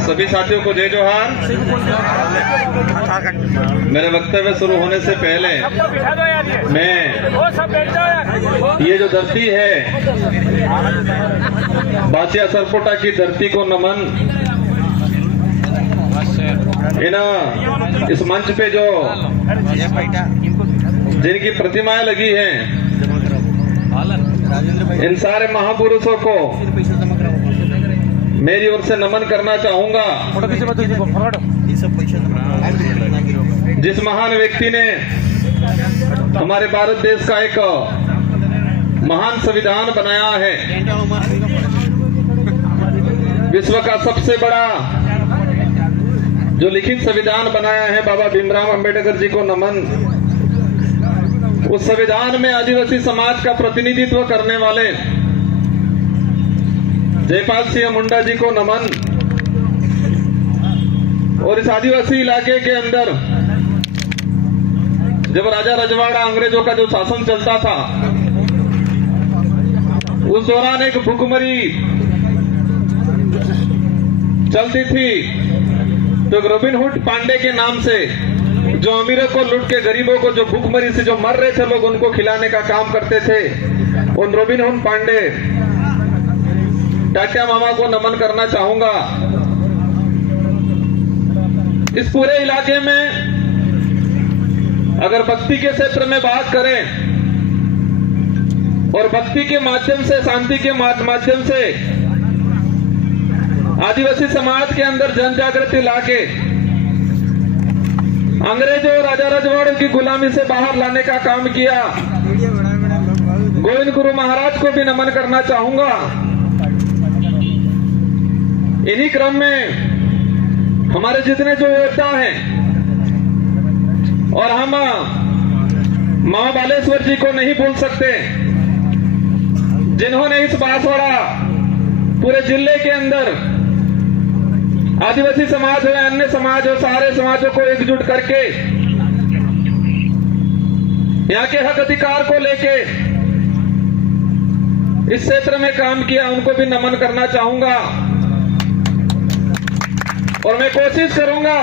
सभी साथियों को जय जोहार। मेरे वक्तव्य शुरू होने से पहले मैं ये जो धरती है बाचिया सरपोटा की धरती को नमन। इस मंच पे जो जिनकी प्रतिमाएं लगी हैं इन सारे महापुरुषों को मेरी ओर से नमन करना चाहूंगा। जिस महान व्यक्ति ने हमारे भारत देश का एक महान संविधान बनाया है, विश्व का सबसे बड़ा जो लिखित संविधान बनाया है, बाबा भीमराव अंबेडकर जी को नमन। उस संविधान में आदिवासी समाज का प्रतिनिधित्व करने वाले जयपाल सिंह मुंडा जी को नमन। और इस आदिवासी इलाके के अंदर जब राजा रजवाड़ा अंग्रेजों का जो शासन चलता था, उस दौरान एक भुखमरी चलती थी। तो रॉबिन हुड पांडे के नाम से जो अमीरों को लूट के गरीबों को जो भूखमरी से जो मर रहे थे लोग, उनको खिलाने का काम करते थे। उन रॉबिन हुड पांडे टाटिया मामा को नमन करना चाहूंगा। इस पूरे इलाके में अगर भक्ति के क्षेत्र में बात करें और भक्ति के माध्यम से, शांति के माध्यम से आदिवासी समाज के अंदर जन जागृति लाके अंग्रेजों और राजा रजवाड़ों की गुलामी से बाहर लाने का काम किया। गोविंद गुरु महाराज को भी नमन करना चाहूंगा। इन्हीं क्रम में हमारे जितने जो योद्धा हैं, और हम मां बालेश्वर जी को नहीं भूल सकते, जिन्होंने इस बांसवाड़ा पूरे जिले के अंदर आदिवासी समाज हो या अन्य समाज हो, सारे समाजों को एकजुट करके यहाँ के हक अधिकार को लेके इस क्षेत्र में काम किया, उनको भी नमन करना चाहूंगा। और मैं कोशिश करूंगा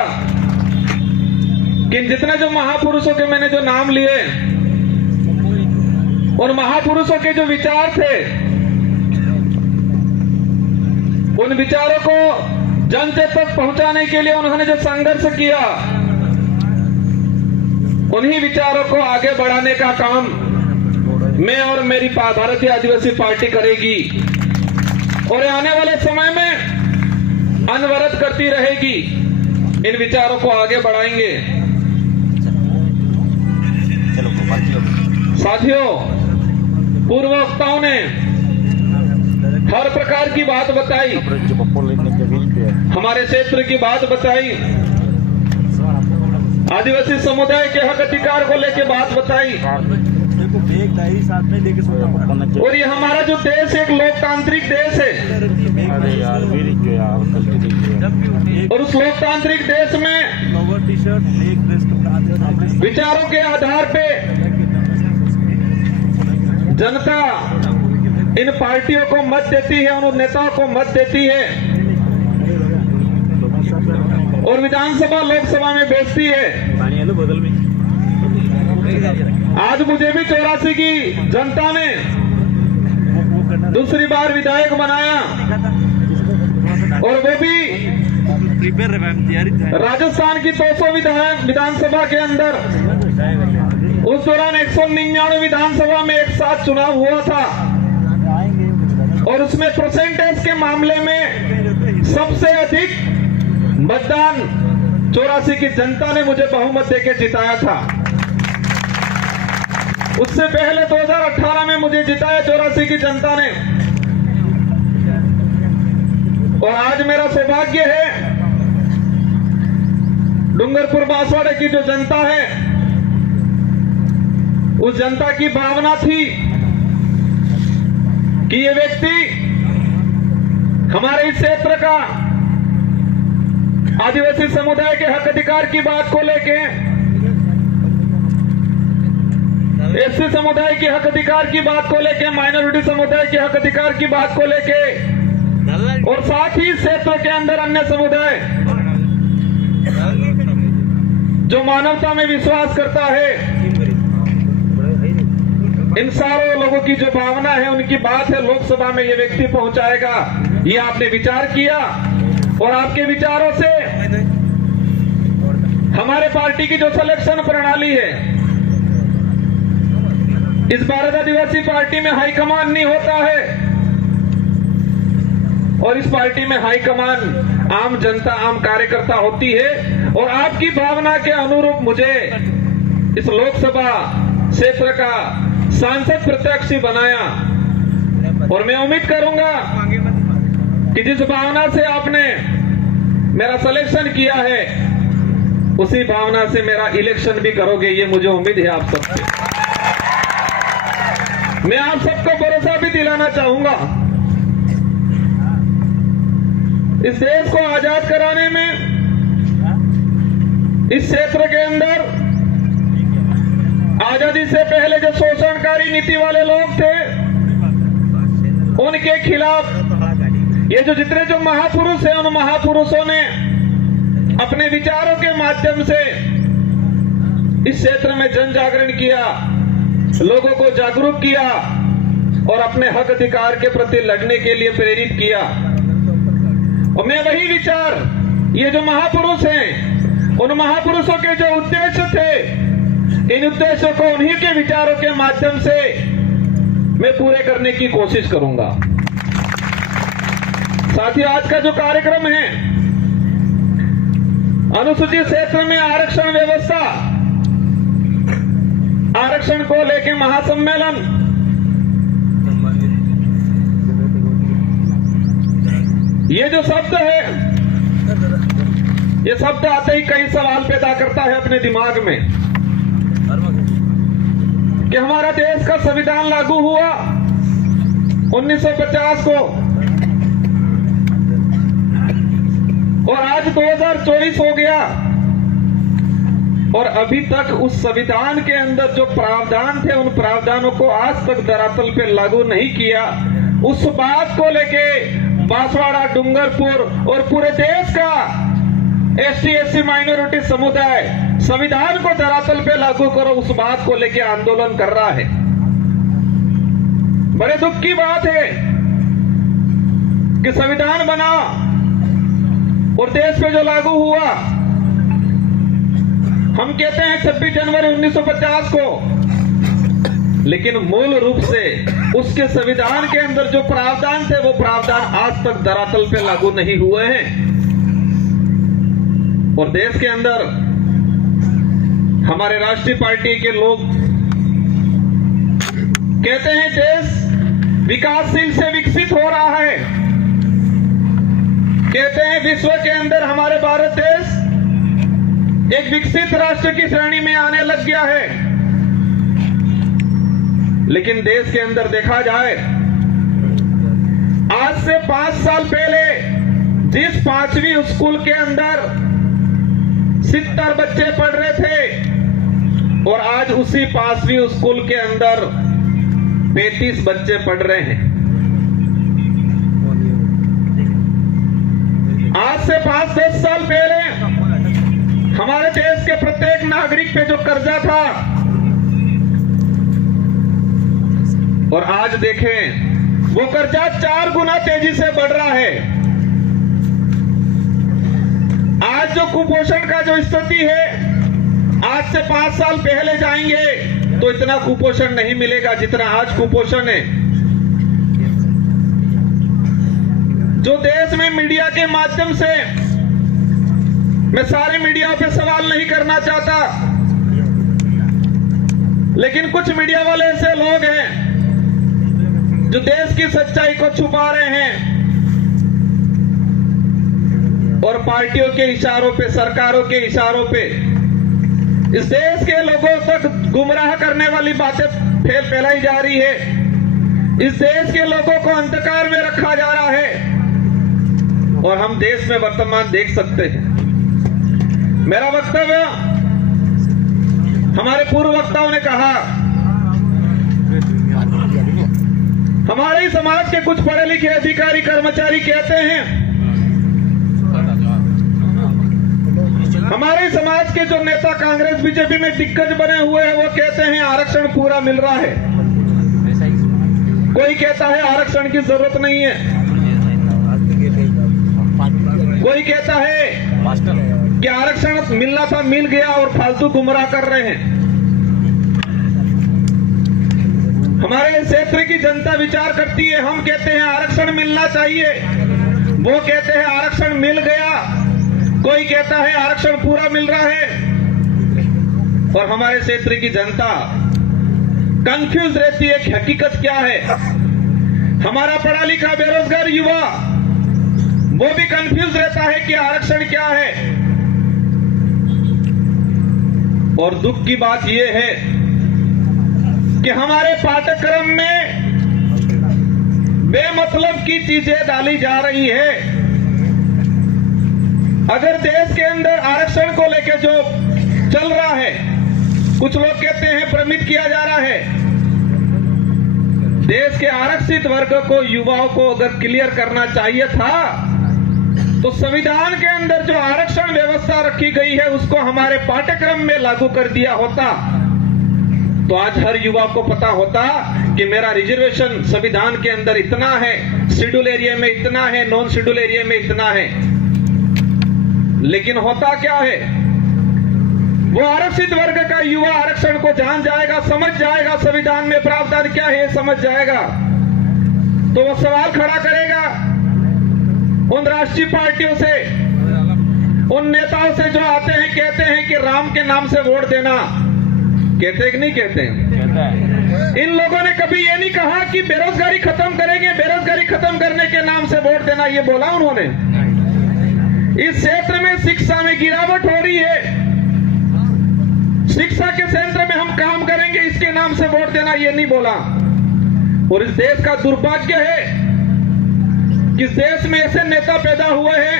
कि जितने जो महापुरुषों के मैंने जो नाम लिए, उन महापुरुषों के जो विचार थे, उन विचारों को जन तक पहुंचाने के लिए उन्होंने जो संघर्ष किया, उन्हीं विचारों को आगे बढ़ाने का काम मैं और मेरी भारतीय आदिवासी पार्टी करेगी और आने वाले समय में अनवरत करती रहेगी। इन विचारों को आगे बढ़ाएंगे। साथियों, पूर्व वक्ताओं ने हर प्रकार की बात बताई, हमारे क्षेत्र की बात बताई, आदिवासी समुदाय के हक अधिकार को लेके बात बताई। और ये हमारा जो देश एक लोकतांत्रिक देश है, और उस लोकतांत्रिक देश में विचारों के आधार पे जनता इन पार्टियों को मत देती है, उन नेताओं को मत देती है और विधानसभा लोकसभा में भेजती है। आज मुझे भी 84 की जनता ने दूसरी बार विधायक बनाया, और वो भी राजस्थान की 200 विधानसभा के अंदर। उस दौरान 199 विधानसभा में एक साथ चुनाव हुआ था, और उसमें परसेंटेज के मामले में सबसे अधिक मतदान 84 की जनता ने मुझे बहुमत देके जिताया था। उससे पहले 2018 में मुझे जिताया 84 की जनता ने। और आज मेरा सौभाग्य है, डूंगरपुर बांसवाड़े की जो जनता है, उस जनता की भावना थी कि ये व्यक्ति हमारे इस क्षेत्र का आदिवासी समुदाय के हक अधिकार की बात को लेके, एससी समुदाय के हक अधिकार की बात को लेके, माइनॉरिटी समुदाय के हक अधिकार की बात को लेके और साथ ही क्षेत्र के अंदर अन्य समुदाय जो मानवता में विश्वास करता है, इन सारों लोगों की जो भावना है, उनकी बात है लोकसभा में ये व्यक्ति पहुंचाएगा। ये आपने विचार किया और आपके विचारों से हमारे पार्टी की जो सिलेक्शन प्रणाली है, इस भारत आदिवासी पार्टी में हाईकमान नहीं होता है और इस पार्टी में हाईकमान आम जनता, आम कार्यकर्ता होती है। और आपकी भावना के अनुरूप मुझे इस लोकसभा क्षेत्र का सांसद प्रत्याशी बनाया और मैं उम्मीद करूंगा कि जिस भावना से आपने मेरा सिलेक्शन किया है, उसी भावना से मेरा इलेक्शन भी करोगे, ये मुझे उम्मीद है आप सबसे। मैं आप सबको भरोसा भी दिलाना चाहूंगा, इस देश को आजाद कराने में इस क्षेत्र के अंदर आजादी से पहले जो शोषणकारी नीति वाले लोग थे, उनके खिलाफ ये जो जितने जो महापुरुष हैं, उन महापुरुषों ने अपने विचारों के माध्यम से इस क्षेत्र में जन जागरण किया, लोगों को जागरूक किया और अपने हक अधिकार के प्रति लड़ने के लिए प्रेरित किया। और मैं वही विचार, ये जो महापुरुष हैं, उन महापुरुषों के जो उद्देश्य थे, इन उद्देश्यों को उन्हीं के विचारों के माध्यम से मैं पूरे करने की कोशिश करूंगा। साथियों, आज का जो कार्यक्रम है, अनुसूचित क्षेत्र में आरक्षण व्यवस्था, आरक्षण को लेके महासम्मेलन, ये जो शब्द है, ये शब्द आते ही कई सवाल पैदा करता है अपने दिमाग में कि हमारा देश का संविधान लागू हुआ 1950 को और आज 2024 हो गया और अभी तक उस संविधान के अंदर जो प्रावधान थे, उन प्रावधानों को आज तक धरातल पे लागू नहीं किया। उस बात को लेके बांसवाड़ा, डूंगरपुर और पूरे देश का ST/SC माइनॉरिटी समुदाय संविधान को धरातल पे लागू करो, उस बात को लेके आंदोलन कर रहा है। बड़े दुख की बात है कि संविधान बना और देश पे जो लागू हुआ, हम कहते हैं 26 जनवरी 1950 को, लेकिन मूल रूप से उसके संविधान के अंदर जो प्रावधान थे, वो प्रावधान आज तक धरातल पे लागू नहीं हुए हैं। और देश के अंदर हमारे राष्ट्रीय पार्टी के लोग कहते हैं देश विकासशील से विकसित हो रहा है, कहते हैं विश्व के अंदर हमारे भारत देश एक विकसित राष्ट्र की श्रेणी में आने लग गया है। लेकिन देश के अंदर देखा जाए, आज से 5 साल पहले जिस 5वीं स्कूल के अंदर 70 बच्चे पढ़ रहे थे और आज उसी 5वीं स्कूल के अंदर 35 बच्चे पढ़ रहे हैं। आज से 5-10 साल पहले हमारे देश के प्रत्येक नागरिक पे जो कर्जा था, और आज देखें वो कर्जा 4 गुना तेजी से बढ़ रहा है। आज जो कुपोषण का जो स्थिति है, आज से 5 साल पहले जाएंगे तो इतना कुपोषण नहीं मिलेगा जितना आज कुपोषण है। जो देश में मीडिया के माध्यम से, मैं सारे मीडिया पे सवाल नहीं करना चाहता, लेकिन कुछ मीडिया वाले ऐसे लोग हैं जो देश की सच्चाई को छुपा रहे हैं और पार्टियों के इशारों पे, सरकारों के इशारों पे इस देश के लोगों तक गुमराह करने वाली बातें फैलाई जा रही है। इस देश के लोगों को अंधकार में रखा जा रहा है और हम देश में वर्तमान देख सकते हैं। मेरा वक्तव्य, हमारे पूर्व वक्ताओं ने कहा हमारे ही समाज के कुछ पढ़े लिखे अधिकारी कर्मचारी कहते हैं, हमारे समाज के जो नेता कांग्रेस बीजेपी में दिग्गज बने हुए हैं वो कहते हैं आरक्षण पूरा मिल रहा है। कोई कहता है आरक्षण की जरूरत नहीं है, कोई कहता है कि आरक्षण मिलना था मिल गया और फालतू गुमराह कर रहे हैं। हमारे क्षेत्र की जनता विचार करती है, हम कहते हैं आरक्षण मिलना चाहिए, वो कहते हैं आरक्षण मिल गया, कोई कहता है आरक्षण पूरा मिल रहा है। और हमारे क्षेत्र की जनता कंफ्यूज रहती है कि हकीकत क्या है। हमारा पढ़ा लिखा बेरोजगार युवा वो भी कंफ्यूज रहता है कि आरक्षण क्या है। और दुख की बात यह है कि हमारे पाठ्यक्रम में बेमतलब की चीजें डाली जा रही है। अगर देश के अंदर आरक्षण को लेकर जो चल रहा है, कुछ लोग कहते हैं भ्रमित किया जा रहा है। देश के आरक्षित वर्ग को, युवाओं को अगर क्लियर करना चाहिए था तो संविधान के अंदर जो आरक्षण व्यवस्था रखी गई है उसको हमारे पाठ्यक्रम में लागू कर दिया होता तो आज हर युवा को पता होता कि मेरा रिजर्वेशन संविधान के अंदर इतना है, शेड्यूल एरिया में इतना है, नॉन शेड्यूल एरिया में इतना है। लेकिन होता क्या है, वो आरक्षित वर्ग का युवा आरक्षण को जान जाएगा, समझ जाएगा, संविधान में प्रावधान क्या है समझ जाएगा, तो वो सवाल खड़ा करेगा उन राष्ट्रीय पार्टियों से, उन नेताओं से जो आते हैं कहते हैं कि राम के नाम से वोट देना। कहते हैं कि नहीं कहते हैं? इन लोगों ने कभी ये नहीं कहा कि बेरोजगारी खत्म करेंगे, बेरोजगारी खत्म करने के नाम से वोट देना, ये बोला उन्होंने? इस क्षेत्र में शिक्षा में गिरावट हो रही है, शिक्षा के क्षेत्र में हम काम करेंगे, इसके नाम से वोट देना, ये नहीं बोला। और इस देश का दुर्भाग्य है कि इस देश में ऐसे नेता पैदा हुए हैं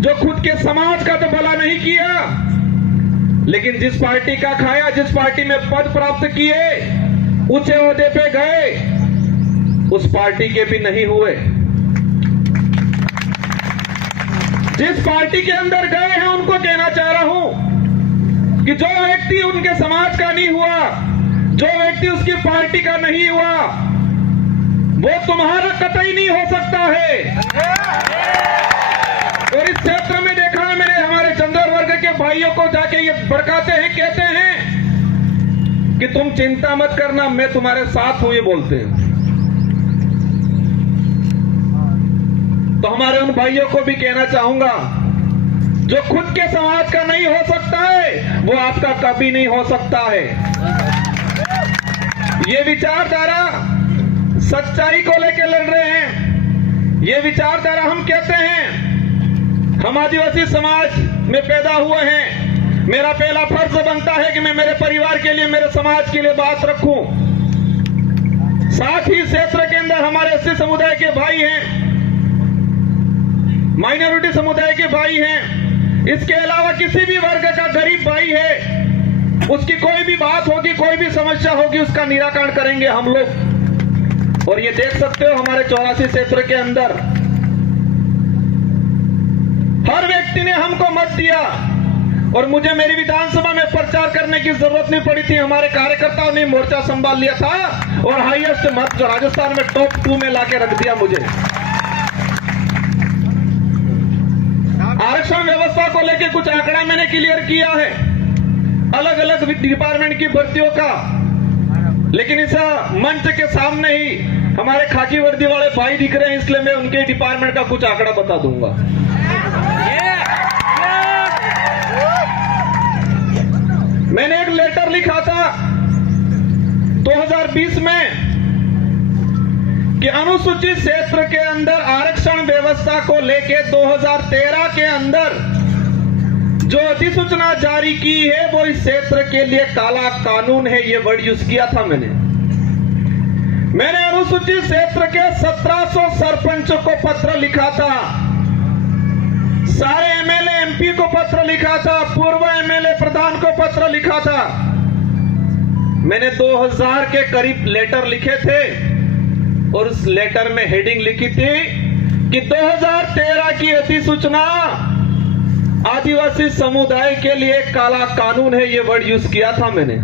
जो खुद के समाज का तो भला नहीं किया, लेकिन जिस पार्टी का खाया, जिस पार्टी में पद प्राप्त किए, ऊंचे ओहदे पे गए, उस पार्टी के भी नहीं हुए। जिस पार्टी के अंदर गए हैं उनको कहना चाह रहा हूं कि जो व्यक्ति उनके समाज का नहीं हुआ, जो व्यक्ति उसकी पार्टी का नहीं हुआ, वो तुम्हारा कतई नहीं हो सकता है। और इस क्षेत्र में देखा है मैंने, हमारे चंदर वर्ग के भाइयों को जाके ये भड़काते हैं, कहते हैं कि तुम चिंता मत करना, मैं तुम्हारे साथ हूं, ये बोलते हैं। तो हमारे उन भाइयों को भी कहना चाहूंगा, जो खुद के समाज का नहीं हो सकता है वो आपका कभी नहीं हो सकता है। ये विचारधारा सच्चाई को लेकर लड़ रहे हैं। ये विचारधारा, हम कहते हैं हम आदिवासी समाज में पैदा हुए हैं, मेरा पहला फर्ज बनता है कि मैं मेरे परिवार के लिए, मेरे समाज के लिए बात रखूं। साथ ही क्षेत्र के अंदर हमारे एससी समुदाय के भाई हैं, माइनॉरिटी समुदाय के भाई हैं, इसके अलावा किसी भी वर्ग का गरीब भाई है, उसकी कोई भी बात होगी, कोई भी समस्या होगी, उसका निराकरण करेंगे हम लोग। और ये देख सकते हो हमारे 84 क्षेत्र के अंदर हर व्यक्ति ने हमको मत दिया और मुझे मेरी विधानसभा में प्रचार करने की जरूरत नहीं पड़ी थी। हमारे कार्यकर्ताओं ने मोर्चा संभाल लिया था और हाईएस्ट मत जो राजस्थान में टॉप 2 में लाके रख दिया मुझे। आरक्षण व्यवस्था को लेकर कुछ आंकड़ा मैंने क्लियर किया है, अलग अलग डिपार्टमेंट की भर्तियों का, लेकिन इस मंच के सामने ही हमारे खाकी वर्दी वाले भाई दिख रहे हैं, इसलिए मैं उनके डिपार्टमेंट का कुछ आंकड़ा बता दूंगा। मैंने एक लेटर लिखा था 2020 में कि अनुसूचित क्षेत्र के अंदर आरक्षण व्यवस्था को लेके 2013 के अंदर जो अधिसूचना जारी की है वो इस क्षेत्र के लिए काला कानून है, ये वर्ड यूज किया था मैंने अनुसूचित क्षेत्र के 1700 सरपंचों को पत्र लिखा था, सारे एमएलए एमपी को पत्र लिखा था, पूर्व एमएलए प्रधान को पत्र लिखा था। मैंने 2000 के करीब लेटर लिखे थे और उस लेटर में हेडिंग लिखी थी कि 2013 की अधिसूचना आदिवासी समुदाय के लिए काला कानून है, ये वर्ड यूज किया था मैंने।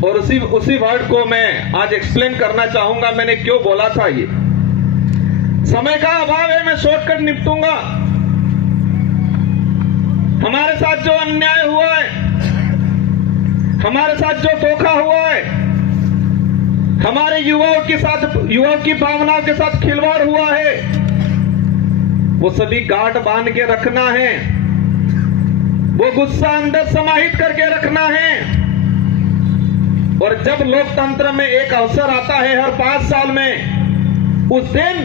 और उसी वर्ड को मैं आज एक्सप्लेन करना चाहूंगा मैंने क्यों बोला था। ये समय का अभाव है, मैं शॉर्टकट निपटूंगा। हमारे साथ जो अन्याय हुआ है, हमारे साथ जो धोखा हुआ है, हमारे युवाओं की भावनाओं के साथ खिलवाड़ हुआ है, वो सभी गांठ बांध के रखना है, वो गुस्सा अंदर समाहित करके रखना है। और जब लोकतंत्र में एक अवसर आता है हर 5 साल में, उस दिन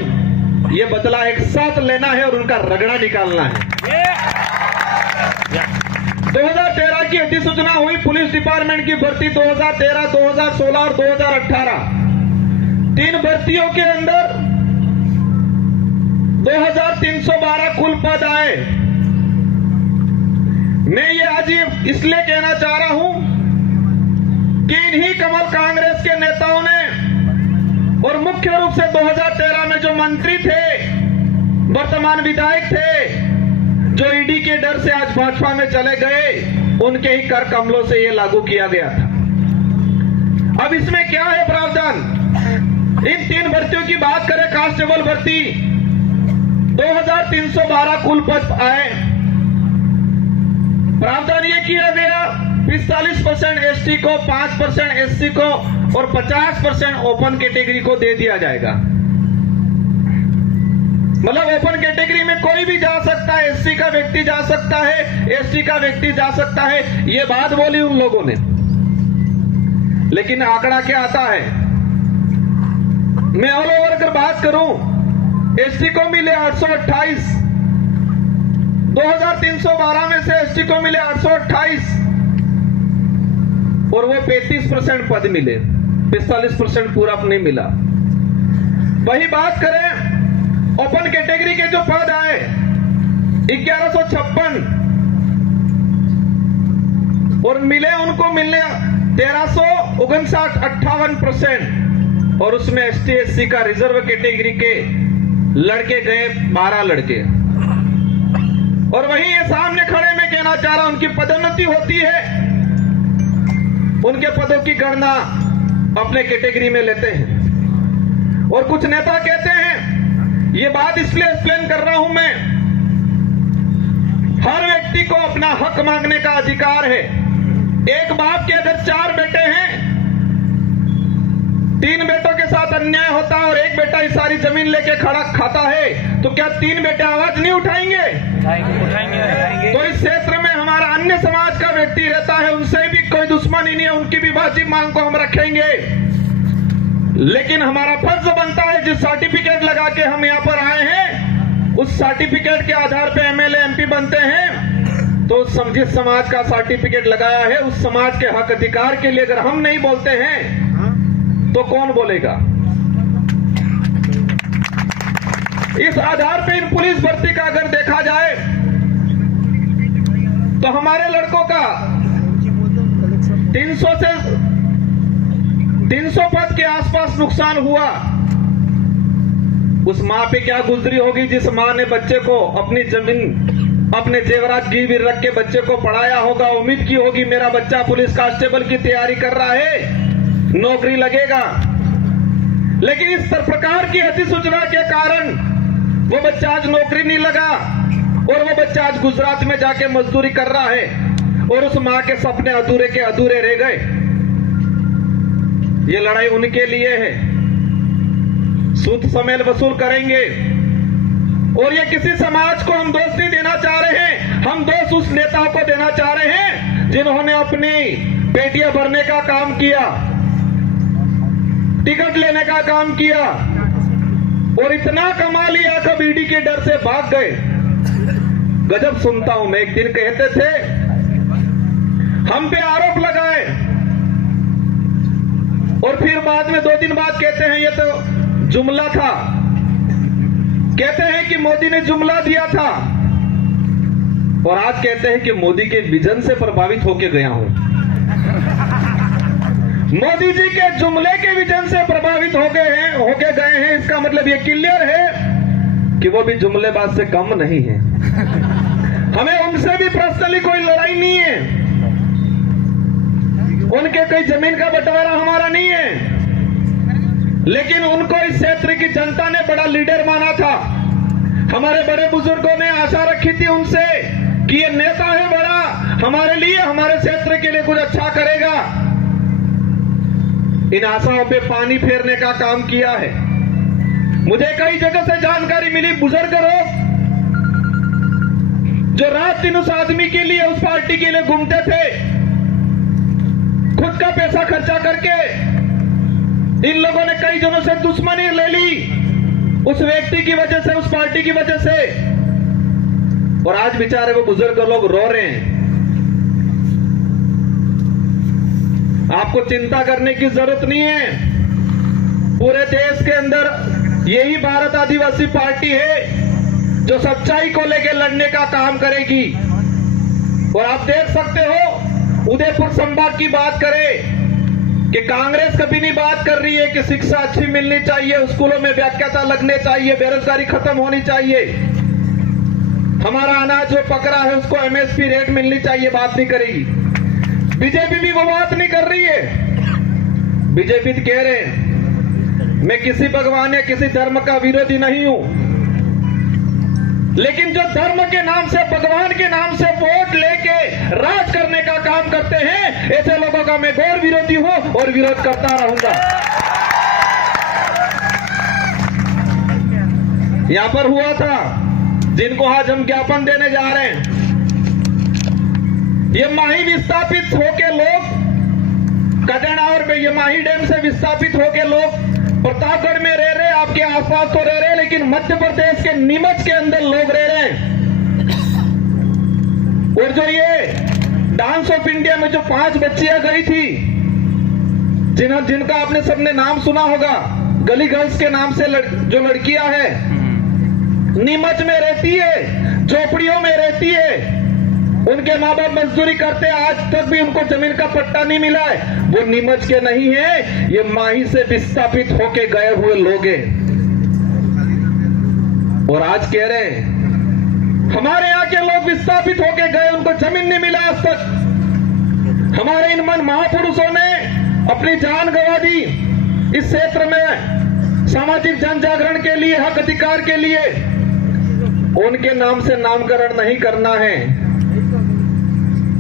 ये बदला एक साथ लेना है और उनका रगड़ा निकालना है। 2013 की अधिसूचना हुई पुलिस डिपार्टमेंट की भर्ती 2013, 2016 और 2018। 3 भर्तियों के अंदर 2312 कुल पद आए। मैं ये आज इसलिए कहना चाह रहा हूं कि इन्हीं कमल कांग्रेस के नेताओं ने, और मुख्य रूप से 2013 में जो मंत्री थे, वर्तमान विधायक थे, जो ईडी के डर से आज भाजपा में चले गए, उनके ही कर कमलों से ये लागू किया गया था। अब इसमें क्या है प्रावधान? इन 3 भर्तियों की बात करें, कांस्टेबल भर्ती 2312 कुल पद आए। प्रावधान ये किया गया 45% एसटी को, 5% एससी को और 50% ओपन कैटेगरी को दे दिया जाएगा। मतलब ओपन कैटेगरी में कोई भी जा सकता है, एससी का व्यक्ति जा सकता है, एसटी का व्यक्ति जा सकता है। ये बात बोली उन लोगों ने, लेकिन आंकड़ा क्या आता है? मैं ऑल ओवर कर बात करूं, एसटी को मिले 828, 2312 में से एसटी को मिले 828 और वो 35% पद मिले, 45% पूरा नहीं मिला। वही बात करें ओपन कैटेगरी के जो पद आए 1156 और मिले उनको मिलने 1359, और उसमें एसटी एससी का रिजर्व कैटेगरी के लड़के गए 12 लड़के। और वहीं ये सामने खड़े मैं कहना चाह रहा हूं, उनकी पदोन्नति होती है, उनके पदों की गणना अपने कैटेगरी में लेते हैं। और कुछ नेता कहते हैं, ये बात इसलिए एक्सप्लेन कर रहा हूं मैं, हर व्यक्ति को अपना हक मांगने का अधिकार है। एक बाप के अगर 4 बेटे हैं, 3 बेटों के साथ अन्याय होता है और एक बेटा ही सारी जमीन लेके खड़ा खाता है, तो क्या 3 बेटे आवाज नहीं उठाएंगे? उठाएंगे। तो इस क्षेत्र में हमारा अन्य समाज का व्यक्ति रहता है, उनसे भी कोई दुश्मनी नहीं है, उनकी भी वाजिब मांग को हम रखेंगे। लेकिन हमारा फर्ज बनता है, जिस सर्टिफिकेट लगा के हम यहाँ पर आए हैं, उस सर्टिफिकेट के आधार पे एमएलए एमपी बनते हैं, तो जिस समाज का सर्टिफिकेट लगाया है उस समाज के हक अधिकार के लिए अगर हम नहीं बोलते हैं तो कौन बोलेगा? इस आधार पे इन पुलिस भर्ती का अगर देखा जाए तो हमारे लड़कों का 300 पद के आसपास नुकसान हुआ। उस मां पे क्या गुजरी होगी जिस मां ने बच्चे को अपनी जमीन, अपने जेवरात गिरवी रख के बच्चे को पढ़ाया होगा, उम्मीद की होगी मेरा बच्चा पुलिस कांस्टेबल की तैयारी कर रहा है, नौकरी लगेगा। लेकिन इस प्रकार की अधिसूचना के कारण वो बच्चा आज नौकरी नहीं लगा और वो बच्चा आज गुजरात में जाके मजदूरी कर रहा है और उस मां के सपने अधूरे के अधूरे रह गए। ये लड़ाई उनके लिए है, सूद समेत वसूल करेंगे। और ये किसी समाज को हम दोष नहीं देना चाह रहे हैं, हम दोष उस नेताओं को देना चाह रहे हैं जिन्होंने अपनी पेटियां भरने का काम किया, टिकट लेने का काम किया और इतना कमा लिया कि ईडी के डर से भाग गए। गजब सुनता हूं मैं, एक दिन कहते थे हम पे आरोप लगाए और फिर बाद में 2 दिन बाद कहते हैं ये तो जुमला था, कहते हैं कि मोदी ने जुमला दिया था और आज कहते हैं कि मोदी के विजन से प्रभावित होकर गया हूं। मोदी जी के जुमले के विजन से प्रभावित होके गए हैं। इसका मतलब ये क्लियर है कि वो भी जुमलेबाज से कम नहीं है। हमें उनसे भी पर्सनली कोई लड़ाई नहीं है, उनके कोई जमीन का बंटवारा हमारा नहीं है, लेकिन उनको इस क्षेत्र की जनता ने बड़ा लीडर माना था। हमारे बड़े बुजुर्गों ने आशा रखी थी उनसे कि ये नेता है बड़ा, हमारे लिए, हमारे क्षेत्र के लिए कुछ अच्छा करेगा। इन आशाओं पे पानी फेरने का काम किया है। मुझे कई जगह से जानकारी मिली, बुजुर्ग लोग जो रात दिन उस आदमी के लिए, उस पार्टी के लिए घूमते थे, खुद का पैसा खर्चा करके इन लोगों ने कई जनों से दुश्मनी ले ली उस व्यक्ति की वजह से, उस पार्टी की वजह से, और आज बेचारे वो बुजुर्ग लोग रो रहे हैं। आपको चिंता करने की जरूरत नहीं है। पूरे देश के अंदर यही भारत आदिवासी पार्टी है जो सच्चाई को लेकर लड़ने का काम करेगी। और आप देख सकते हो, उदयपुर संभाग की बात करें कि कांग्रेस कभी नहीं बात कर रही है कि शिक्षा अच्छी मिलनी चाहिए, स्कूलों में व्याख्याता लगने चाहिए, बेरोजगारी खत्म होनी चाहिए, हमारा अनाज जो पक रहा है उसको एमएसपी रेट मिलनी चाहिए, बात नहीं करेगी। बीजेपी भी वो बात नहीं कर रही है। बीजेपी तो कह रहे हैं मैं किसी भगवान या किसी धर्म का विरोधी नहीं हूं, लेकिन जो धर्म के नाम से, भगवान के नाम से वोट लेके राज करने का काम करते हैं, ऐसे लोगों का मैं घोर विरोधी हूं और विरोध करता रहूंगा। यहां पर हुआ था, जिनको आज हम ज्ञापन देने जा रहे हैं, ये माही विस्थापित होके लोग कजनावर में, ये माही डैम से विस्थापित होके लोग प्रतापगढ़ में रह रहे, आपके आसपास तो रह रहे, लेकिन मध्य प्रदेश के नीमच के अंदर लोग रह रहे हैं। और जो ये डांस ऑफ इंडिया में जो 5 बच्चियां गई थी, जिनका आपने सबने नाम सुना होगा, गली गर्ल्स के नाम से जो लड़कियां हैं, नीमच में रहती है, झोपड़ियों में रहती है, उनके माँ बाप मजदूरी करते हैं, आज तक भी उनको जमीन का पट्टा नहीं मिला है। वो नीमच के नहीं है, ये माही से विस्थापित होके गए हुए लोग हैं। और आज कह रहे हैं हमारे यहाँ के लोग विस्थापित होके गए, उनको जमीन नहीं मिला आज तक। हमारे इन मन महापुरुषों ने अपनी जान गंवा दी इस क्षेत्र में सामाजिक जन जागरण के लिए, हक अधिकार के लिए। उनके नाम से नामकरण नहीं करना है,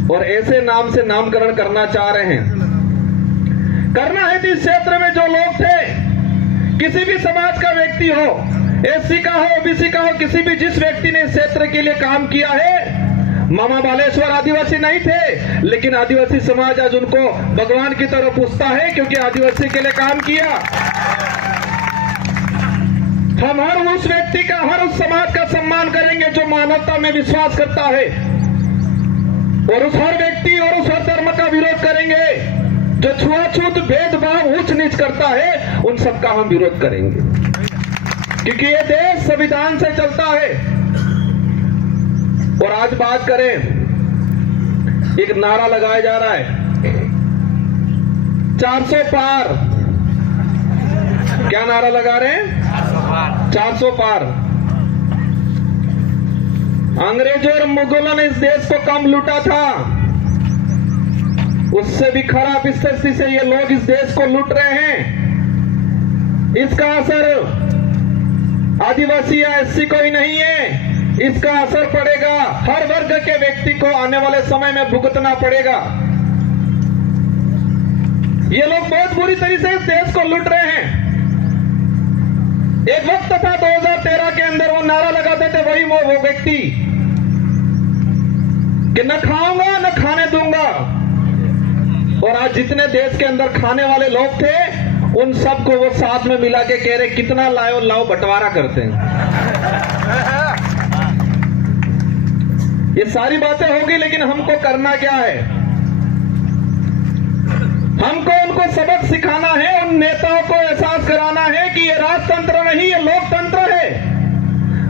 और ऐसे नाम से नामकरण करना चाह रहे हैं। करना है तो इस क्षेत्र में जो लोग थे, किसी भी समाज का व्यक्ति हो, एससी का हो, ओबीसी का हो, किसी भी जिस व्यक्ति ने इस क्षेत्र के लिए काम किया है, मामा बालेश्वर आदिवासी नहीं थे, लेकिन आदिवासी समाज आज उनको भगवान की तरह पूछता है, क्योंकि आदिवासी के लिए काम किया। हम हर उस व्यक्ति का, हर उस समाज का सम्मान करेंगे जो मानवता में विश्वास करता है, और उस हर व्यक्ति और उस हर धर्म का विरोध करेंगे जो छुआछूत, भेदभाव, ऊंच नीच करता है, उन सबका हम विरोध करेंगे, क्योंकि ये देश संविधान से चलता है। और आज बात करें, एक नारा लगाया जा रहा है 400 पार। क्या नारा लगा रहे हैं? 400 पार। अंग्रेजों और मुगलों ने इस देश को कम लूटा था, उससे भी खराब स्थिति से ये लोग इस देश को लूट रहे हैं। इसका असर आदिवासी या एससी को ही नहीं है, इसका असर पड़ेगा हर वर्ग के व्यक्ति को, आने वाले समय में भुगतना पड़ेगा। ये लोग बहुत बुरी तरीके से इस देश को लूट रहे हैं। एक वक्त था 2013 के अंदर वो नारा लगाते थे वही वो व्यक्ति कि न खाऊंगा न खाने दूंगा, और आज जितने देश के अंदर खाने वाले लोग थे उन सबको वो साथ में मिला के कह रहे कितना लाओ लाओ, बंटवारा करते हैं। ये सारी बातें होगी, लेकिन हमको करना क्या है? हमको उनको सबक सिखाना है, उन नेताओं को एहसास कराना है कि ये राजतंत्र नहीं, ये लोकतंत्र है,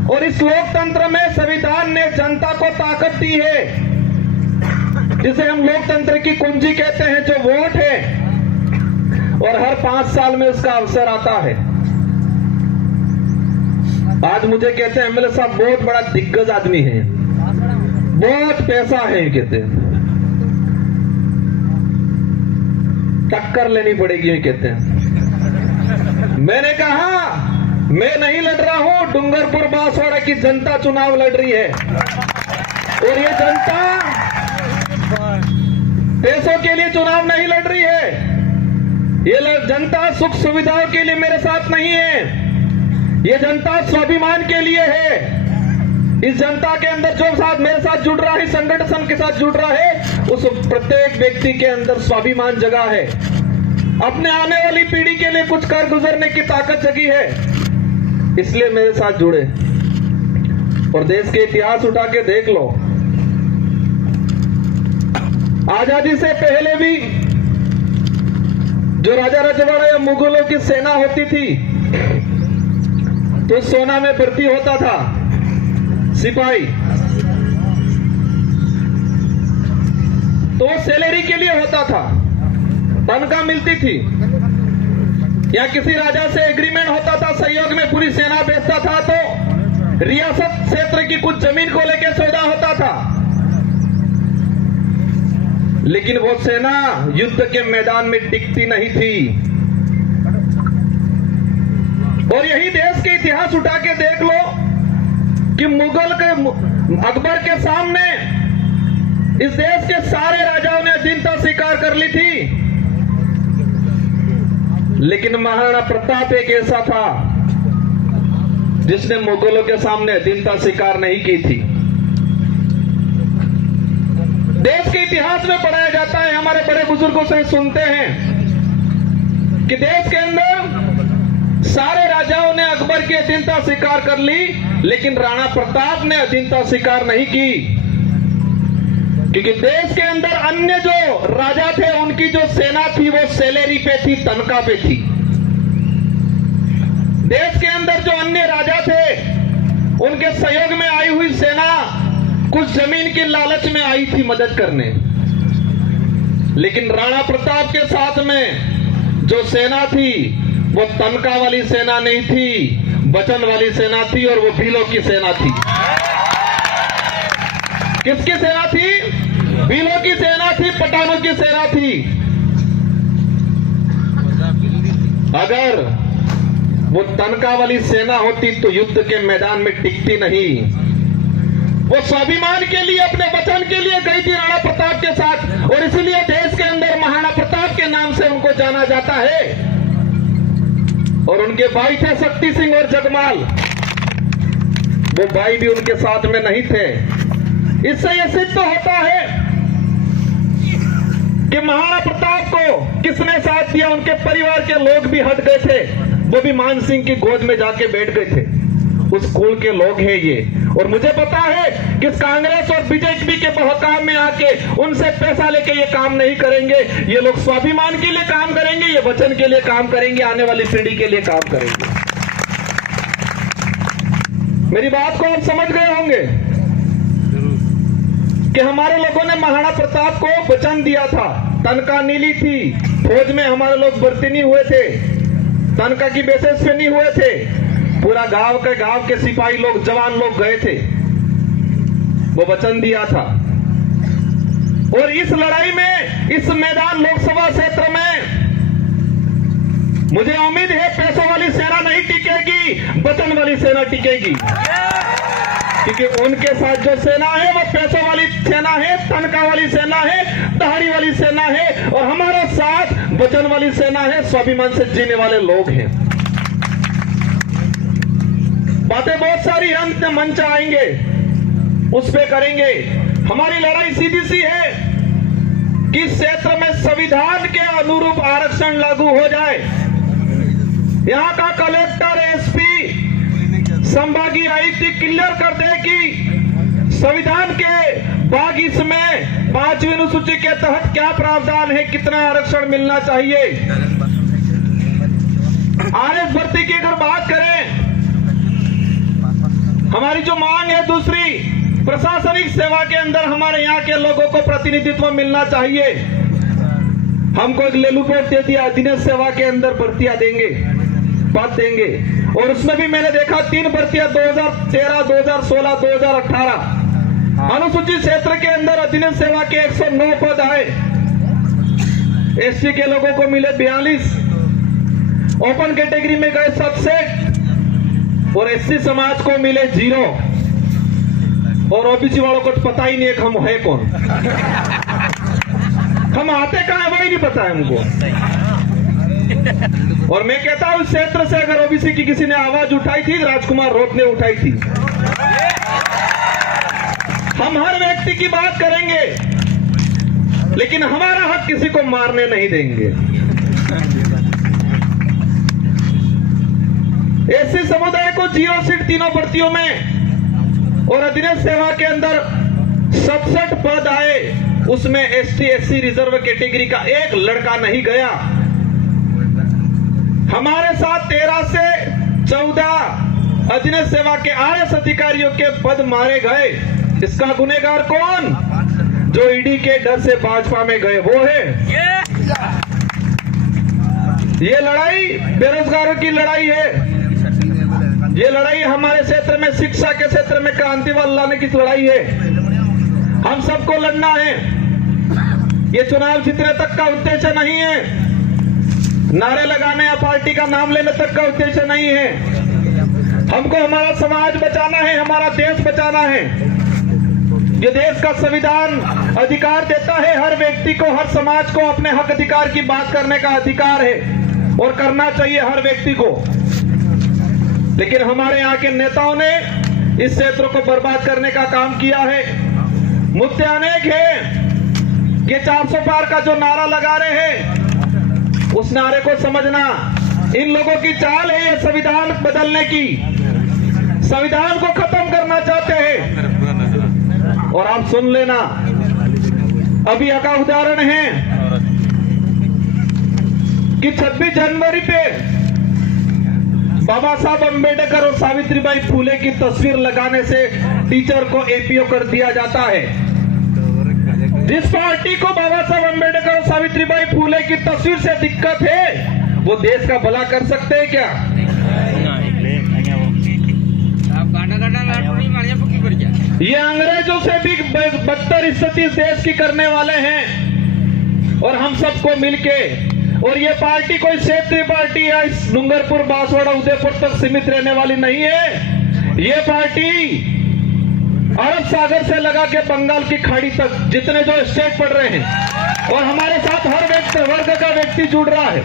और इस लोकतंत्र में संविधान ने जनता को ताकत दी है जिसे हम लोकतंत्र की कुंजी कहते हैं, जो वोट है, और हर 5 साल में उसका अवसर आता है। आज मुझे कहते हैं एमएलए साहब बहुत बड़ा दिग्गज आदमी है, बहुत पैसा है, कहते हैं टक्कर लेनी पड़ेगी, कहते हैं। मैंने कहा मैं नहीं लड़ रहा हूं, डूंगरपुर बांसवाड़ा की जनता चुनाव लड़ रही है, और ये जनता पैसों के लिए चुनाव नहीं लड़ रही है। ये जनता सुख सुविधाओं के लिए मेरे साथ नहीं है, ये जनता स्वाभिमान के लिए है। इस जनता के अंदर जो साथ मेरे साथ जुड़ रहा है, संगठन के साथ जुड़ रहा है, उस प्रत्येक व्यक्ति के अंदर स्वाभिमान जगा है, अपने आने वाली पीढ़ी के लिए कुछ कर गुजरने की ताकत जगी है, इसलिए मेरे साथ जुड़े। और देश के इतिहास उठा के देख लो, आजादी से पहले भी जो राजा रजवाड़ा या मुगलों की सेना होती थी, तो सोना में भर्ती होता था सिपाही, तो वो सैलरी के लिए होता था, तनख्वाह मिलती थी, या किसी राजा से एग्रीमेंट होता था, सहयोग में पूरी सेना भेजता था, तो रियासत क्षेत्र की कुछ जमीन को लेकर सौदा होता था। लेकिन वो सेना युद्ध के मैदान में टिकती नहीं थी। और यही देश के इतिहास उठा के देख लो कि मुगल के अकबर के सामने इस देश के सारे राजाओं ने अधीनता स्वीकार कर ली थी, लेकिन महाराणा प्रताप एक ऐसा था जिसने मुगलों के सामने अधीनता स्वीकार नहीं की थी। देश के इतिहास में पढ़ाया जाता है, हमारे बड़े बुजुर्गों से सुनते हैं कि देश के अंदर सारे राजाओं ने अकबर की अधीनता स्वीकार कर ली, लेकिन राणा प्रताप ने अधीनता स्वीकार नहीं की, क्योंकि देश के अंदर अन्य जो राजा थे उनकी जो सेना थी वो सैलरी पे थी, तनख्वाह पे थी। देश के अंदर जो अन्य राजा थे उनके सहयोग में आई हुई सेना कुछ जमीन की लालच में आई थी मदद करने, लेकिन राणा प्रताप के साथ में जो सेना थी वो तनख्वाह वाली सेना नहीं थी, वचन वाली सेना थी, और वो भीलों की सेना थी। किसकी सेना थी? भीलों की सेना थी, पठानों की सेना थी। अगर वो तनख्वाह वाली सेना होती तो युद्ध के मैदान में टिकती नहीं। वो स्वाभिमान के लिए, अपने वचन के लिए गई थी राणा प्रताप के साथ, और इसलिए देश के अंदर महाराणा प्रताप के नाम से उनको जाना जाता है। और उनके भाई थे शक्ति सिंह और जगमाल, वो भाई भी उनके साथ में नहीं थे। इससे यह सिद्ध होता है कि महाराणा प्रताप को किसने साथ दिया। उनके परिवार के लोग भी हट गए थे, वो भी मान सिंह की गोद में जाके बैठ गए थे। उस कुल के लोग हैं ये। और मुझे पता है कि कांग्रेस और बीजेपी के बहकाम में आके उनसे पैसा लेके ये काम नहीं करेंगे। ये लोग स्वाभिमान के लिए काम करेंगे, ये वचन के लिए काम करेंगे, आने वाली पीढ़ी के लिए काम करेंगे। मेरी बात को आप समझ गए होंगे कि हमारे लोगों ने महाराणा प्रताप को वचन दिया था, तनख्वाह नीली थी, फौज में हमारे लोग भर्ती नहीं हुए थे, तनख्वाह की बेसिस पे नहीं हुए थे, पूरा गांव के सिपाही लोग, जवान लोग गए थे, वो वचन दिया था। और इस लड़ाई में, इस मैदान लोकसभा क्षेत्र में मुझे उम्मीद है पैसों वाली सेना नहीं टिकेगी, वचन वाली सेना टिकेगी, क्योंकि उनके साथ जो सेना है वो पैसों वाली सेना है, तनख्वाह वाली सेना है, दहाड़ी वाली सेना है, और हमारा साथ वचन वाली सेना है, स्वाभिमान से जीने वाले लोग हैं। बातें बहुत सारी अंत मंच आएंगे, उस पे करेंगे। हमारी लड़ाई सीधी सी है कि क्षेत्र में संविधान के अनुरूप आरक्षण लागू हो जाए। यहाँ का कलेक्टर, एसपी, संभागीय आयुक्त क्लियर कर दे कि संविधान के भाग इसमें 5वीं अनुसूची के तहत क्या प्रावधान है, कितना आरक्षण मिलना चाहिए। आरएस भर्ती की अगर बात करें, हमारी जो मांग है दूसरी, प्रशासनिक सेवा के अंदर हमारे यहाँ के लोगों को प्रतिनिधित्व मिलना चाहिए। हमको एक लेलूपोट दे दिया, दिनेश सेवा के अंदर भर्तियां देंगे, पद देंगे, और उसमें भी मैंने देखा 3 भर्तियां 2013, 2016, 2018। अनुसूचित क्षेत्र के अंदर अधिनियम सेवा के 109 पद आए, एससी के लोगों को मिले 42, ओपन कैटेगरी में गए 67 और एससी समाज को मिले 0, और ओबीसी वालों को तो पता ही नहीं है कि हम है कौन, हम आते कहां है वही नहीं पता है हमको। और मैं कहता हूं इस क्षेत्र से अगर ओबीसी की किसी ने आवाज उठाई थी, राजकुमार रोत ने उठाई थी। हम हर व्यक्ति की बात करेंगे, लेकिन हमारा हक किसी को मारने नहीं देंगे। एससी समुदाय को 0 सीट 3 भर्तियों में, और अधिनियम सेवा के अंदर 67 पद आए, उसमें एसटी एससी रिजर्व कैटेगरी का एक लड़का नहीं गया। हमारे साथ 13 से 14 अधिनियम सेवा के आरएस अधिकारियों के पद मारे गए। इसका गुनहगार कौन? जो ईडी के डर से भाजपा में गए वो है। ये लड़ाई बेरोजगारों की लड़ाई है। ये लड़ाई हमारे क्षेत्र में शिक्षा के क्षेत्र में क्रांति लाने की लड़ाई है। हम सबको लड़ना है। ये चुनाव जीतने तक का उद्देश्य नहीं है, नारे लगाने या पार्टी का नाम लेने तक का उद्देश्य नहीं है। हमको हमारा समाज बचाना है, हमारा देश बचाना है। ये देश का संविधान अधिकार देता है हर व्यक्ति को, हर समाज को अपने हक अधिकार की बात करने का अधिकार है, और करना चाहिए हर व्यक्ति को। लेकिन हमारे यहाँ के नेताओं ने इस क्षेत्र को बर्बाद करने का काम किया है। मुद्दे अनेक हैं। ये 400 पार का जो नारा लगा रहे हैं, उस नारे को समझना। इन लोगों की चाल है ये संविधान बदलने की, संविधान को खत्म करना चाहते हैं। और आप सुन लेना, अभी का उदाहरण है कि 26 जनवरी पे बाबा साहब अंबेडकर और सावित्रीबाई फूले की तस्वीर लगाने से टीचर को एपीओ कर दिया जाता है। जिस पार्टी को बाबा साहब अंबेडकर और सावित्रीबाई फूले की तस्वीर से दिक्कत है, वो देश का भला कर सकते हैं क्या? ये अंग्रेजों से भी बदतर स्थिति इस देश की करने वाले हैं। और हम सबको मिलके, और ये पार्टी कोई क्षेत्रीय पार्टी या इस डूंगरपुर, बांसवाड़ा, उदयपुर तक सीमित रहने वाली नहीं है। ये पार्टी अरब सागर से लगा के बंगाल की खाड़ी तक जितने जो स्टेट पड़ रहे हैं, और हमारे साथ हर व्यक्ति वर्ग का व्यक्ति जुड़ रहा है।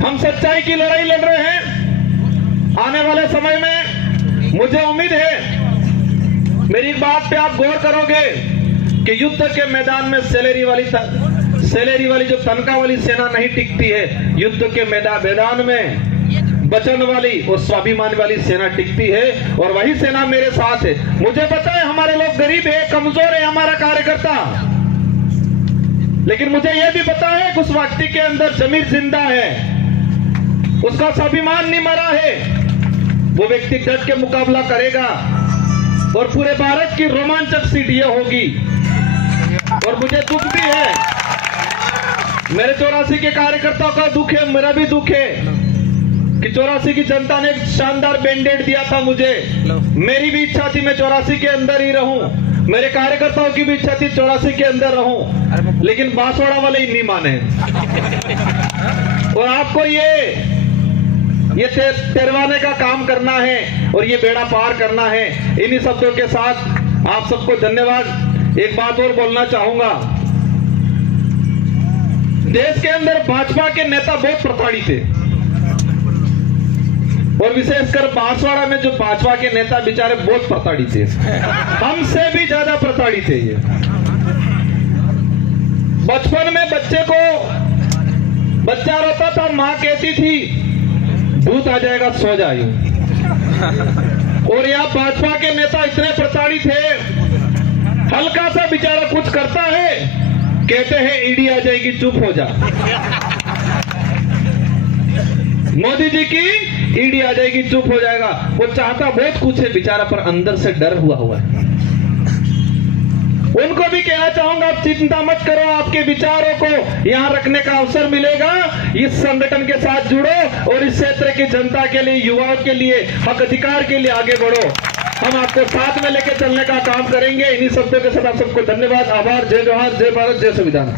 हम सच्चाई की लड़ाई लड़ रहे हैं। आने वाले समय में मुझे उम्मीद है, मेरी बात पे आप गौर करोगे कि युद्ध के मैदान में सैलरी वाली जो तनख्वाह वाली सेना नहीं टिकती है, युद्ध के मैदान में बचन वाली और स्वाभिमान वाली सेना टिकती है। और वही सेना मेरे साथ है। मुझे पता है हमारे लोग गरीब है, कमजोर है हमारा कार्यकर्ता, लेकिन मुझे यह भी पता है कि उस व्यक्ति के अंदर जमीर जिंदा है, उसका स्वाभिमान नहीं मरा है। वो व्यक्ति डट के मुकाबला करेगा, और पूरे भारत की रोमांचक सीट ये होगी। और मुझे दुख भी है, मेरे 84 के कार्यकर्ताओं का दुख है, मेरा भी दुख है कि 84 की जनता ने एक शानदार बैंडेड दिया था मुझे। मेरी भी इच्छा थी मैं 84 के अंदर ही रहूं, मेरे कार्यकर्ताओं की भी इच्छा थी 84 के अंदर रहूं, लेकिन बांसवाड़ा वाले ही नहीं माने। और आपको ये तेरवाने का काम करना है, और ये बेड़ा पार करना है। इन्हीं शब्दों के साथ आप सबको धन्यवाद। एक बात और बोलना चाहूंगा, देश के अंदर भाजपा के नेता बहुत प्रताड़ित थे, और विशेषकर बांसवाड़ा में जो भाजपा के नेता बेचारे बहुत प्रताड़ित थे, हमसे भी ज्यादा प्रताड़ित थे। ये बचपन में बच्चा रोता था, मां कहती थी भूत आ जाएगा सो जाइए। और यहाँ भाजपा के नेता इतने प्रताड़ित है, हल्का सा बेचारा कुछ करता है, कहते हैं ईडी आ जाएगी चुप हो जा। मोदी जी की ईडी आ जाएगी चुप हो जाएगा। वो चाहता बहुत कुछ है बेचारा, पर अंदर से डर हुआ है। उनको भी कहना चाहूंगा, आप चिंता मत करो, आपके विचारों को यहाँ रखने का अवसर मिलेगा। इस संगठन के साथ जुड़ो और इस क्षेत्र की जनता के लिए, युवाओं के लिए, हक अधिकार के लिए आगे बढ़ो। हम आपको साथ में लेकर चलने का काम करेंगे। इन्हीं शब्दों के साथ आप सबको धन्यवाद, आभार, जय जोहार, जय भारत, जय संविधान।